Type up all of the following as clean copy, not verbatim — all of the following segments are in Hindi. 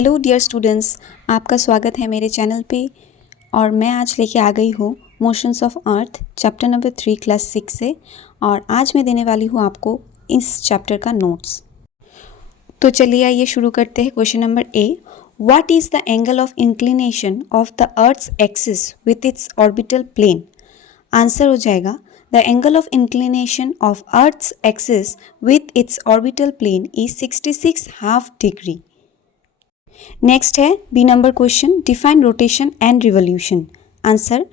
हेलो डियर स्टूडेंट्स, आपका स्वागत है मेरे चैनल पे। और मैं आज लेके आ गई हूँ motions of earth chapter number 3 class 6 से। और आज मैं देने वाली हूँ आपको इस चैप्टर का नोट्स। तो चलिए आइए शुरू करते हैं। Question number A, what is the angle of inclination of the earth's axis with its orbital plane. Answer हो जाएगा the angle of inclination of earth's axis with its orbital plane is 66.5 degree. Next है B number question, define rotation and revolution. Answer,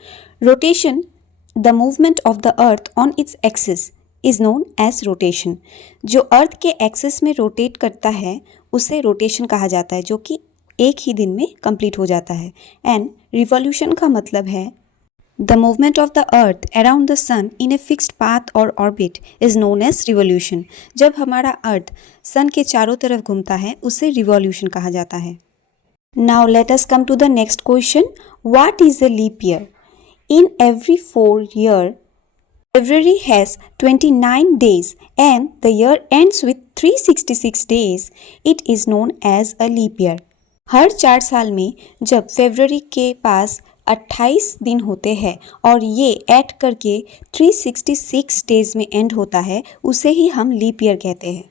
rotation the movement of the earth on its axis is known as rotation. जो अर्थ के एक्सिस में रोटेट करता है उसे रोटेशन कहा जाता है, जो कि एक ही दिन में कंप्लीट हो जाता है। एंड रिवॉल्यूशन का मतलब है the movement of the earth around the sun in a fixed path और orbit is known as revolution. जब हमारा अर्थ सन के चारों तरफ घूमता है उसे रिवॉल्यूशन कहा जाता है। Now let us come to the next question. What is a leap year? In every 4 year, February has 29 days and the year ends with 366 days. It is known as a leap year. हर 4 साल में जब फरवरी के पास 28 दिन होते हैं और ये ऐड करके 366 डेज में एंड होता है, उसे ही हम लीप ईयर कहते हैं।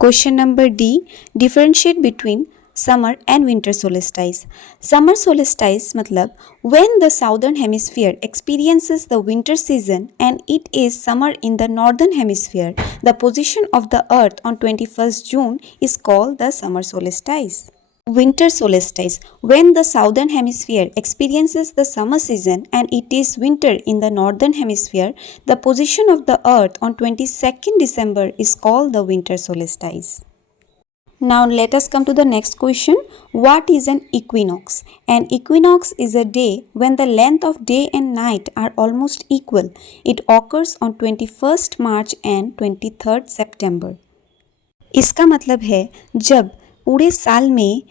Question number D, differentiate between summer and winter solstice. Summer solstice मतलब when the southern hemisphere experiences the winter season and it is summer in the northern hemisphere, the position of the earth on 21st June is called the summer solstice. Winter solstice, when the southern hemisphere experiences the summer season and it is winter in the northern hemisphere, the position of the earth on 22nd December is called the winter solstice. Now let us come to the next question. What is an equinox? An equinox is a day when the length of day and night are almost equal. It occurs on 21st March and 23rd September. इसका मतलब है जब पूरे साल में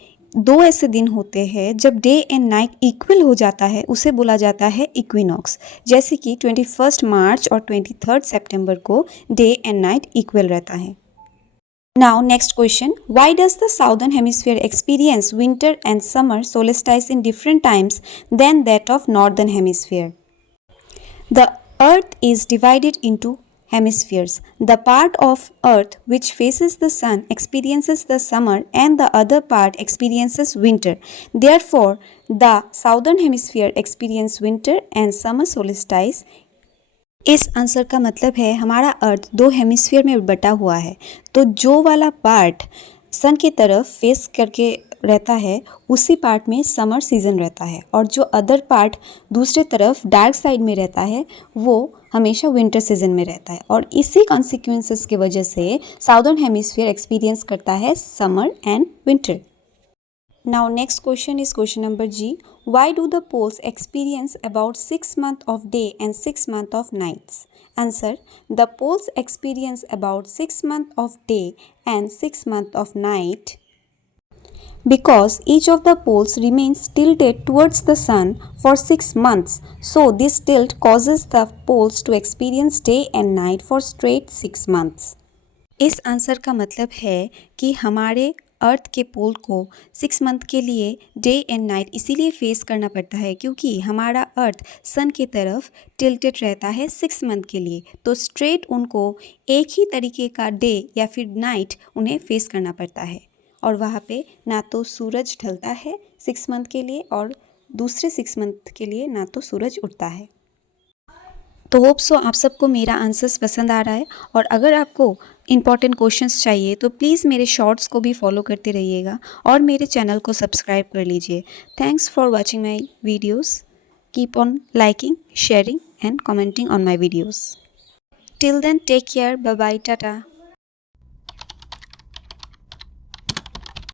2 ऐसे दिन होते हैं जब डे एंड नाइट इक्वल हो जाता है, उसे बोला जाता है इक्विनॉक्स। जैसे कि 21st मार्च और 23rd सितंबर को डे एंड नाइट इक्वल रहता है। Now next question, why does the southern hemisphere experience winter and summer solstice in different times than that of northern hemisphere? The earth is divided into hemispheres. The part of earth which faces the sun experiences the summer and the other part experiences winter. Therefore, the southern hemisphere experience winter and summer solstice. इस आंसर का मतलब है हमारा अर्थ 2 हेमिस्फीयर में बटा हुआ है, तो जो वाला पार्ट सन की तरफ फेस करके रहता है उसी पार्ट में समर सीजन रहता है, और जो अदर पार्ट दूसरे तरफ डार्क साइड में रहता है वो हमेशा विंटर सीजन में रहता है। और इसी कॉन्सिक्वेंसेस की वजह से साउदर्न हेमिस्फीयर एक्सपीरियंस करता है summer and winter. Now next question is question number G. Why do the poles experience about 6 months of day and 6 months of nights? Answer, the poles experience about 6 months of day and 6 months of night because each of the poles remains tilted towards the sun for 6 months. So this tilt causes the poles to experience day and night for straight 6 months. इस आंसर का मतलब है कि हमारे अर्थ के पोल को 6 मंथ के लिए डे एंड नाइट इसीलिए फेस करना पड़ता है क्योंकि हमारा अर्थ सन की तरफ टिल्टेड रहता है 6 मंथ के लिए, तो स्ट्रेट उनको एक ही तरीके का डे या फिर नाइट उन्हें फेस करना पड़ता है, और वहाँ पे ना तो सूरज ढलता है 6 मंथ के लिए और दूसरे 6 मंथ के लिए ना तो सूरज उठता है। तो होप सो आप सबको मेरा आंसर्स पसंद आ रहा है, और अगर आपको इंपॉर्टेंट क्वेश्चंस चाहिए तो प्लीज़ मेरे शॉर्ट्स को भी फॉलो करते रहिएगा और मेरे चैनल को सब्सक्राइब कर लीजिए। Thanks for watching my videos. Keep on liking, sharing and commenting on my videos. Till then take care, bye bye, Tata.